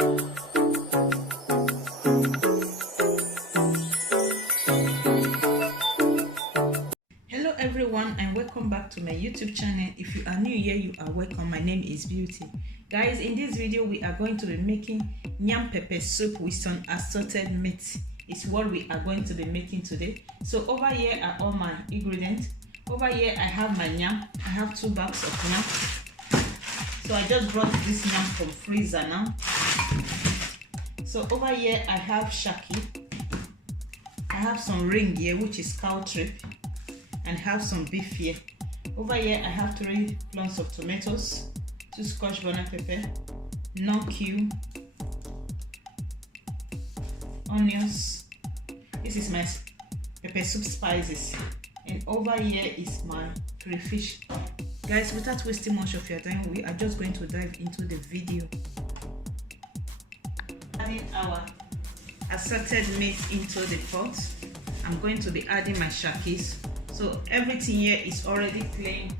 Hello everyone and welcome back to my YouTube channel. If you are new here, you are welcome. My name is Beauty. Guys, in this video we are going to be making yam pepper soup with some assorted meat. It's what we are going to be making today. So over here are all my ingredients. Over here I have my yam. I have 2 bags of yam. So I just brought this yam from freezer now. So over here I have shaki. I have some ring here, which is cow trip, and have some beef here. Over here I have 3 plants of tomatoes, 2 scotch bonnet pepper, no cube, onions. This is my pepper soup spices, and over here is my crayfish. Guys, without wasting much of your time, we are just going to dive into the video. Adding our assorted meat into the pot. I'm going to be adding my shakis. So everything here is already plain.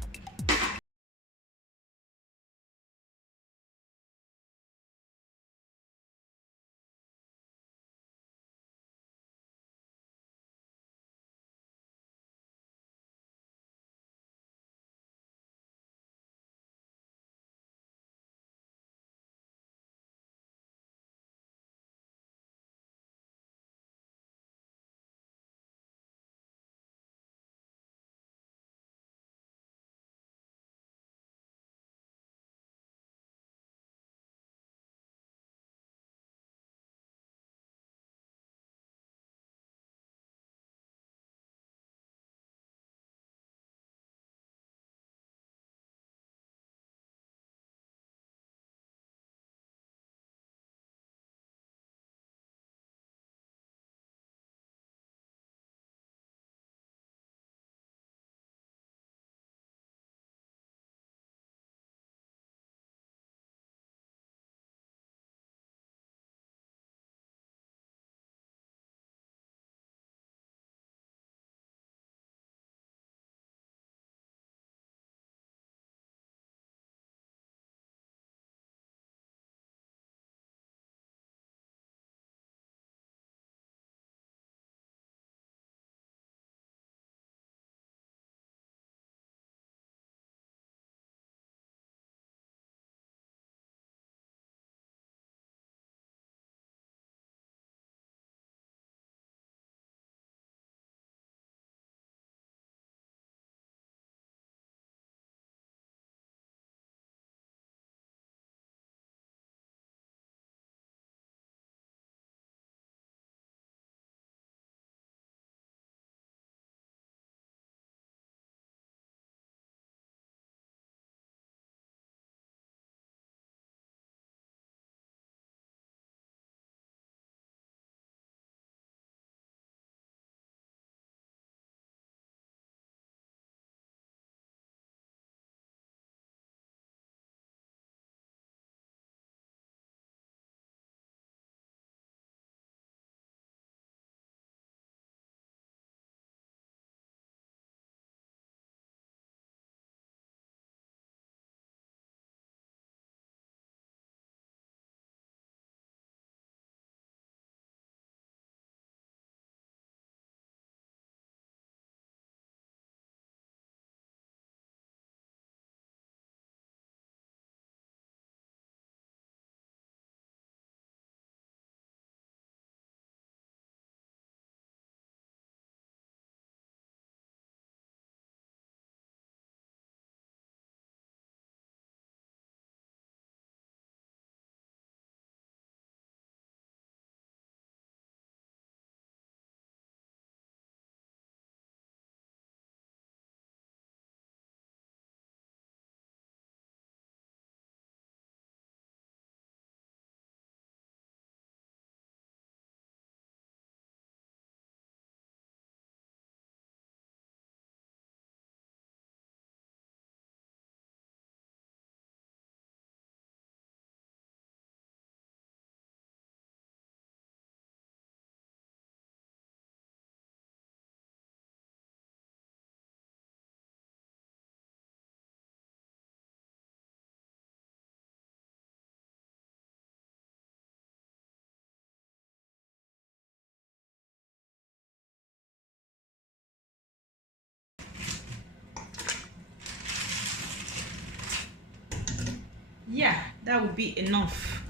Yeah, that would be enough,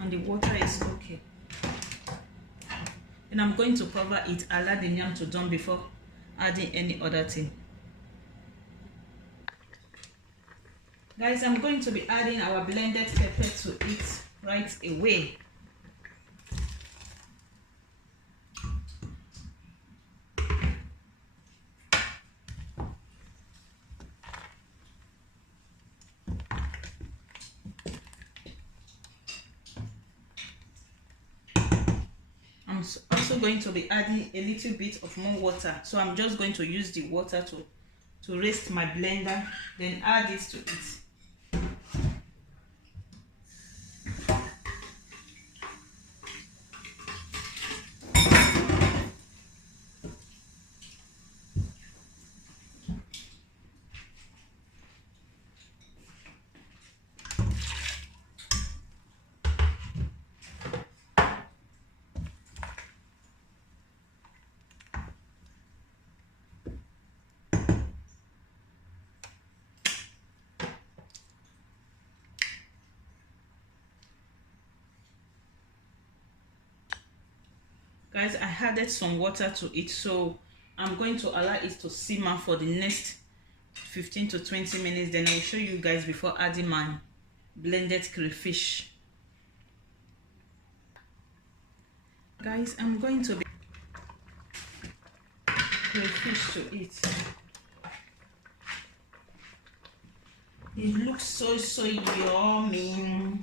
and the water is okay. And I'm going to cover it, allow the yam to done before adding any other thing. Guys, I'm going to be adding our blended pepper to it right away. I'm also going to be adding a little bit of more water, so I'm just going to use the water to rest my blender, then add it to it. Guys, I added some water to it, so I'm going to allow it to simmer for the next 15 to 20 minutes. Then I will show you guys before adding my blended crayfish. Guys, I'm going to be crayfish to it. It looks so yummy,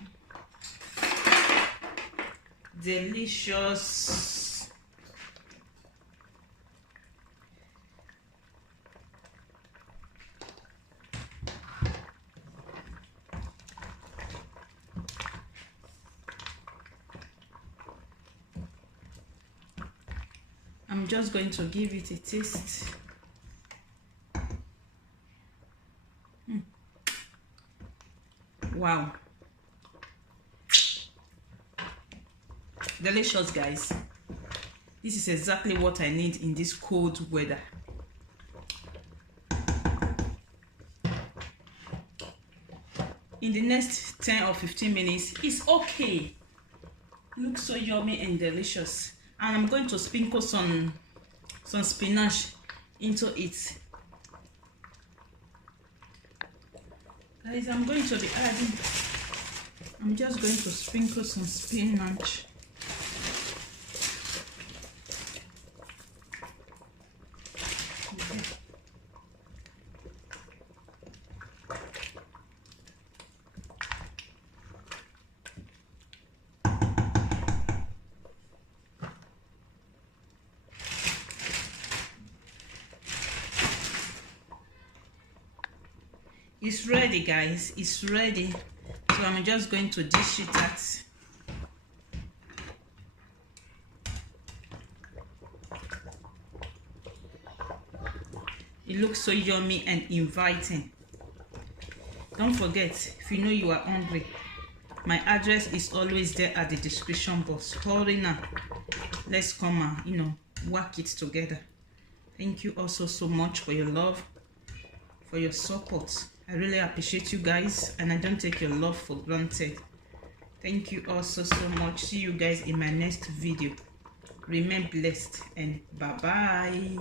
delicious. I'm just going to give it a taste. Wow, delicious, guys. This is exactly what I need in this cold weather. In the next 10 or 15 minutes, it's okay. Looks so yummy and delicious. And I'm going to sprinkle some spinach into it. Guys, I'm just going to sprinkle some spinach. It's ready, guys. It's ready. So I'm just going to dish it out. It looks so yummy and inviting. Don't forget, if you know you are hungry, my address is always there at the description box. Hurry now. Let's come and work it together. Thank you also so much for your love, for your support. I really appreciate you guys, and I don't take your love for granted. Thank you also so much. See you guys in my next video. Remain blessed, and bye bye.